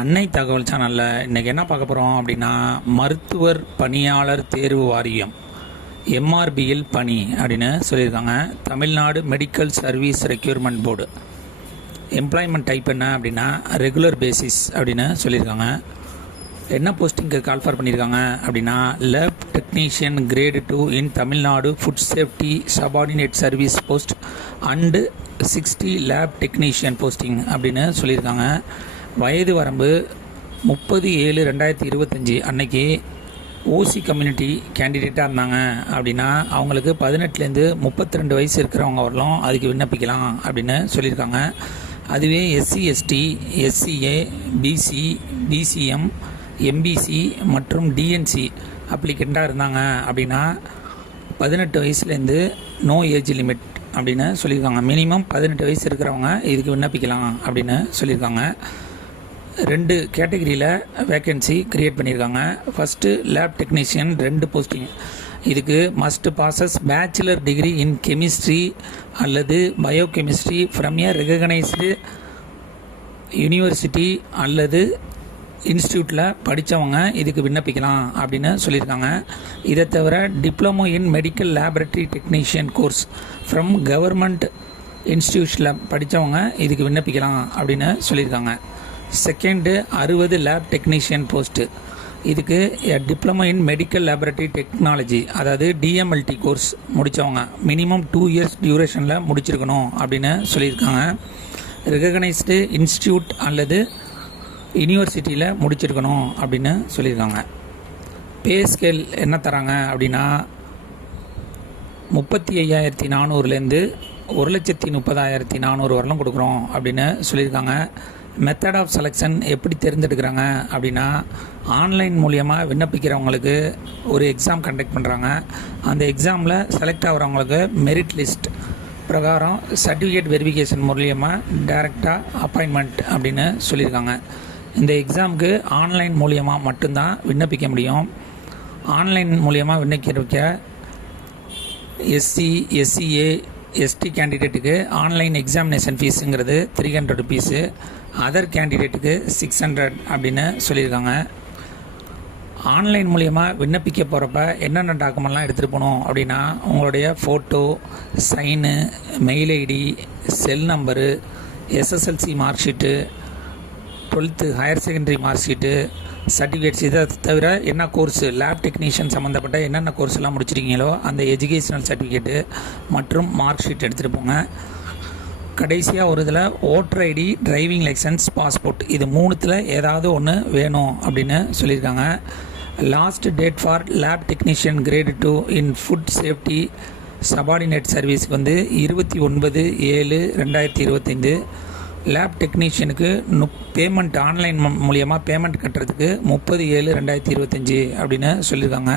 அன்னை தகவல் சேனலில் இன்றைக்கி என்ன பார்க்க போகிறோம் அப்படின்னா மருத்துவர் பணியாளர் தேர்வு வாரியம் எம்ஆர்பியில் பணி அப்படின்னு சொல்லியிருக்காங்க. Tamil Nadu medical service recruitment board employment type என்ன அப்படின்னா ரெகுலர் பேசிஸ் அப்படின்னு சொல்லியிருக்காங்க. என்ன போஸ்டிங்க்கு கால்ஃபர் பண்ணியிருக்காங்க அப்படின்னா lab technician grade two in Tamil Nadu food safety subordinate service post and sixty lab technician posting அப்படின்னு சொல்லியிருக்காங்க. வயது வரம்பு முப்பது ஏழு ரெண்டாயிரத்தி இருபத்தஞ்சி. அன்னைக்கு ஓசி கம்யூனிட்டி கேண்டிடேட்டாக இருந்தாங்க. அப்படின்னா அவங்களுக்கு பதினெட்டுலேருந்து முப்பத்தி ரெண்டு வயசு இருக்கிறவங்க வரலாம் அதுக்கு விண்ணப்பிக்கலாம் அப்படின்னு சொல்லியிருக்காங்க. அதுவே SC ST SCA BC BCM MBC மற்றும் டிஎன்சி அப்ளிகண்ட்டாக இருந்தாங்க அப்படின்னா பதினெட்டு வயசுலேருந்து நோ ஏஜ் லிமிட் அப்படின்னு சொல்லியிருக்காங்க. மினிமம் பதினெட்டு வயசு இருக்கிறவங்க இதுக்கு விண்ணப்பிக்கலாம் அப்படின்னு சொல்லியிருக்காங்க. ரெண்டு கேட்டகரியில் வேக்கன்சி க்ரியேட் பண்ணியிருக்காங்க. ஃபஸ்ட்டு லேப் டெக்னீஷியன் ரெண்டு போஸ்டிங் இதுக்கு must passes bachelor degree in chemistry அல்லது biochemistry from a recognised university அல்லது இன்ஸ்டியூட்டில் படித்தவங்க இதுக்கு விண்ணப்பிக்கலாம் அப்படின்னு சொல்லியிருக்காங்க. இதை தவிர diploma in medical laboratory technician course from government இன்ஸ்டியூஷனில் படித்தவங்க இதுக்கு விண்ணப்பிக்கலாம் அப்படின்னு சொல்லியிருக்காங்க. செகண்டு அறுபது லேப் டெக்னீஷியன் போஸ்ட்டு இதுக்கு diploma in medical laboratory technology அதாவது டிஎம்எல்டி கோர்ஸ் முடித்தவங்க மினிமம் டூ இயர்ஸ் டியூரேஷனில் முடிச்சிருக்கணும் அப்படின்னு சொல்லியிருக்காங்க. ரெகனைஸ்டு இன்ஸ்டியூட் அல்லது யூனிவர்சிட்டியில் முடிச்சிருக்கணும் அப்படின்னு சொல்லியிருக்காங்க. பே ஸ்கேல் என்ன தராங்க அப்படின்னா முப்பத்தி ஐயாயிரத்தி நானூறுலேருந்து ஒரு லட்சத்தி முப்பதாயிரத்தி நானூறு வரலாம் கொடுக்குறோம் அப்படின்னு சொல்லியிருக்காங்க. மெத்தட் ஆஃப் செலெக்ஷன் எப்படி தேர்ந்தெடுக்கிறாங்க அப்படின்னா ஆன்லைன் மூலியமாக விண்ணப்பிக்கிறவங்களுக்கு ஒரு எக்ஸாம் கண்டக்ட் பண்ணுறாங்க அந்த எக்ஸாமில் செலக்ட் ஆகிறவங்களுக்கு மெரிட் லிஸ்ட் பிரகாரம் சர்டிஃபிகேட் வெரிஃபிகேஷன் மூலியமாக டைரெக்டாக அப்பாயின்மெண்ட் அப்படின்னு சொல்லியிருக்காங்க. இந்த எக்ஸாமுக்கு ஆன்லைன் மூலியமாக மட்டும்தான் விண்ணப்பிக்க முடியும். ஆன்லைன் மூலியமாக விண்ணப்பிக்க எஸ்சி எஸ்சிஏ எஸ்டி கேண்டிடேட்டுக்கு ஆன்லைன் எக்ஸாமினேஷன் ஃபீஸுங்கிறது த்ரீ ஹண்ட்ரட் ருபீஸு அதர் கேண்டிடேட்டுக்கு சிக்ஸ் ஹண்ட்ரட் அப்படின்னு சொல்லியிருக்காங்க. ஆன்லைன் மூலயமா விண்ணப்பிக்க போகிறப்ப என்னென்ன டாக்குமெண்ட்லாம் எடுத்துகிட்டு போகணும் அப்படின்னா உங்களுடைய photo sign mail ID cell number SSLC mark sheet twelfth higher secondary mark sheet certificates இதை தவிர என்ன கோர்ஸ் லேப் டெக்னீஷியன் சம்மந்தப்பட்ட என்னென்ன கோர்ஸ்லாம் முடிச்சிருக்கீங்களோ அந்த எஜுகேஷனல் சர்டிஃபிகேட்டு மற்றும் மார்க் ஷீட் எடுத்துகிட்டு போங்க. கடைசியாக ஒரு இதில் voter ID driving licence passport இது மூணுத்தில் ஏதாவது ஒன்று வேணும் அப்படின்னு சொல்லியிருக்காங்க. Last date for lab technician grade two in food safety subordinate சர்வீஸ்க்கு வந்து இருபத்தி ஒன்பது ஏழு ரெண்டாயிரத்தி இருபத்தைந்து. லேப் டெக்னீஷியனுக்கு நு பேமெண்ட் ஆன்லைன் மூலியமாக பேமெண்ட் கட்டுறதுக்கு முப்பது ஏழு ரெண்டாயிரத்தி இருபத்தஞ்சி அப்படின்னு சொல்லியிருக்காங்க